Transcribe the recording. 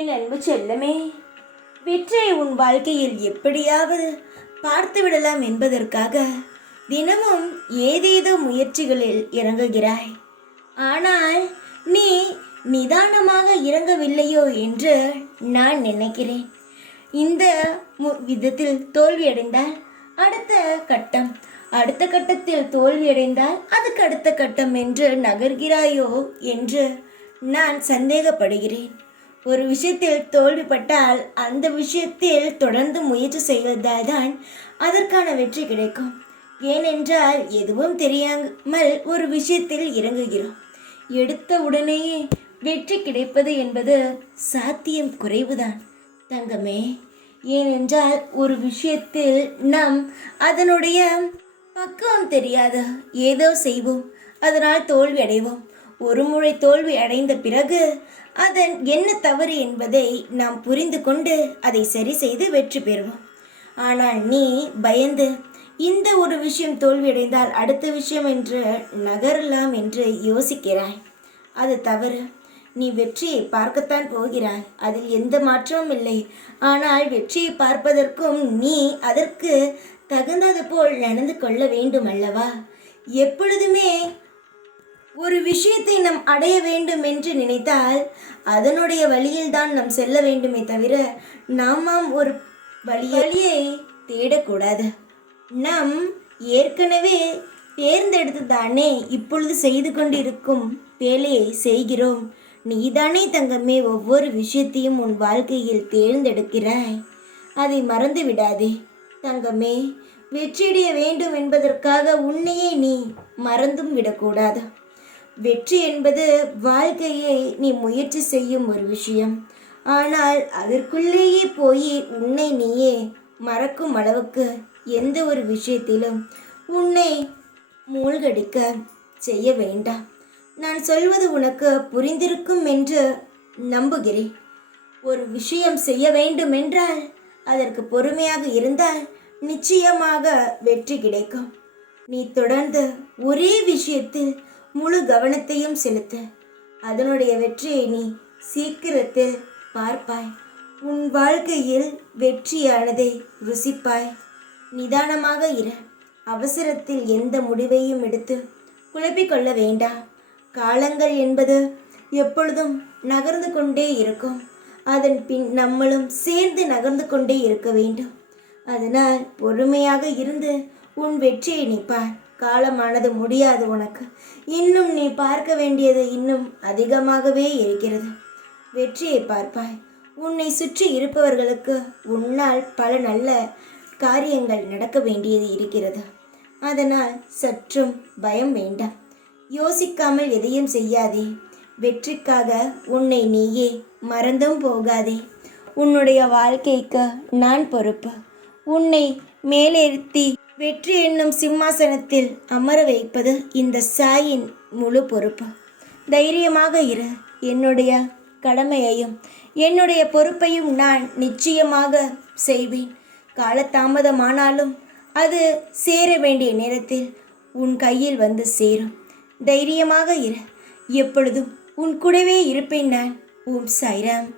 என் அன்பு செல்லமே, வெற்றியை உன் வாழ்க்கையில் எப்படியாவது பார்த்து விடலாம் என்பதற்காக தினமும் ஏதேதோ முயற்சிகளில் இறங்குகிறாய். ஆனால் நீ நிதானமாக இறங்கவில்லையோ என்று நான் நினைக்கிறேன். இந்த விதத்தில் தோல்வியடைந்தால் அடுத்த கட்டத்தில் தோல்வியடைந்தால் அதுக்கு அடுத்த கட்டம் என்று நகர்கிறாயோ என்று நான் சந்தேகப்படுகிறேன். ஒரு விஷயத்தில் தோல்விப்பட்டால் அந்த விஷயத்தில் தொடர்ந்து முயற்சி செய்வதால்தான் அதற்கான வெற்றி கிடைக்கும். ஏனென்றால் எதுவும் தெரியாமல் ஒரு விஷயத்தில் இறங்குகிறோம். எடுத்த உடனேயே வெற்றி கிடைப்பது என்பது சாத்தியம் குறைவுதான் தங்கமே. ஏனென்றால் ஒரு விஷயத்தில் அதனுடைய பக்குவம் தெரியாது, ஏதோ செய்வோம், அதனால் தோல்வி அடைவோம். ஒரு முறை தோல்வி அடைந்த பிறகு அதன் என்ன தவறு என்பதை நாம் புரிந்து கொண்டு அதை சரி செய்து வெற்றி பெறுவோம். ஆனால் நீ பயந்து இந்த ஒரு விஷயம் தோல்வியடைந்தால் அடுத்த விஷயம் என்று நகரலாம் என்று யோசிக்கிறாய். அது தவறு. நீ வெற்றியை பார்க்கத்தான் போகிறாய், அதில் எந்த மாற்றமும் இல்லை. ஆனால் வெற்றியை பார்ப்பதற்கும் நீ அதற்கு தகுந்தது போல் நடந்து கொள்ள வேண்டும் அல்லவா? எப்பொழுதுமே ஒரு விஷயத்தை நாம் அடைய வேண்டும் என்று நினைத்தால் அதனுடைய வழியில்தான் நாம் செல்ல வேண்டுமே தவிர நாம் ஒரு வழியை தேடக்கூடாது. நாம் ஏற்கனவே தேர்ந்தெடுத்து தானே இப்பொழுது செய்து கொண்டிருக்கும் வேலையை செய்கிறோம். நீதானே தங்கமே ஒவ்வொரு விஷயத்தையும் உன் வாழ்க்கையில் தேர்ந்தெடுக்கிறாய். அதை மறந்து விடாதே தங்கமே. வெற்றியடைய வேண்டும் என்பதற்காக உன்னையே நீ மறந்தும் விடக்கூடாது. வெற்றி என்பது வாழ்க்கையை நீ முயற்சி செய்யும் ஒரு விஷயம். ஆனால் அதற்குள்ளேயே போய் உன்னை நீயே மறக்கும் அளவுக்கு எந்த ஒரு விஷயத்திலும் உன்னை மூழ்கடிக்க செய்ய வேண்டாம். நான் சொல்வது உனக்கு புரிந்திருக்கும் என்று நம்புகிறேன். ஒரு விஷயம் செய்ய வேண்டும் என்றால் அதற்கு பொறுமையாக இருந்தால் நிச்சயமாக வெற்றி கிடைக்கும். நீ தொடர்ந்து ஒரே விஷயத்தில் முழு கவனத்தையும் செலுத்த, அதனுடைய வெற்றியை நீ சீக்கிரத்தில் பார்ப்பாய். உன் வாழ்க்கையில் வெற்றியானதை ருசிப்பாய். நிதானமாக இரு. அவசரத்தில் எந்த முடிவையும் எடுத்து குழப்பிக்கொள்ள வேண்டாம். காலங்கள் என்பது எப்பொழுதும் நகர்ந்து கொண்டே இருக்கும். அதன் பின் நம்மளும் சேர்ந்து நகர்ந்து கொண்டே இருக்க வேண்டும். அதனால் பொறுமையாக இருந்து உன் வெற்றியை நீ பார். காலமானது முடியாது உனக்கு. இன்னும் நீ பார்க்க வேண்டியது இன்னும் அதிகமாகவே இருக்கிறது. வெற்றியை பார்ப்பாய். உன்னை சுற்றி இருப்பவர்களுக்கு உன்னால் பல நல்ல காரியங்கள் நடக்க வேண்டியது இருக்கிறது. அதனால் சற்றும் பயம் வேண்டாம். யோசிக்காமல் எதையும் செய்யாதே. வெற்றிக்காக உன்னை நீயே மறந்தும் போகாதே. உன்னுடைய வாழ்க்கைக்கு நான் பொறுப்பு. உன்னை மேலேற்றி வெற்றி என்னும் சிம்மாசனத்தில் அமர வைப்பது இந்த சாயின் முழு பொறுப்பு. தைரியமாக இரு. என்னுடைய கடமையையும் என்னுடைய பொறுப்பையும் நான் நிச்சயமாக செய்வேன். காலதாமதமானாலும் அது சேர வேண்டிய நேரத்தில் உன் கையில் வந்து சேரும். தைரியமாக இரு. எப்பொழுதும் உன் கூடவே இருப்பேன் நான். ஓம் சாய்ராம்.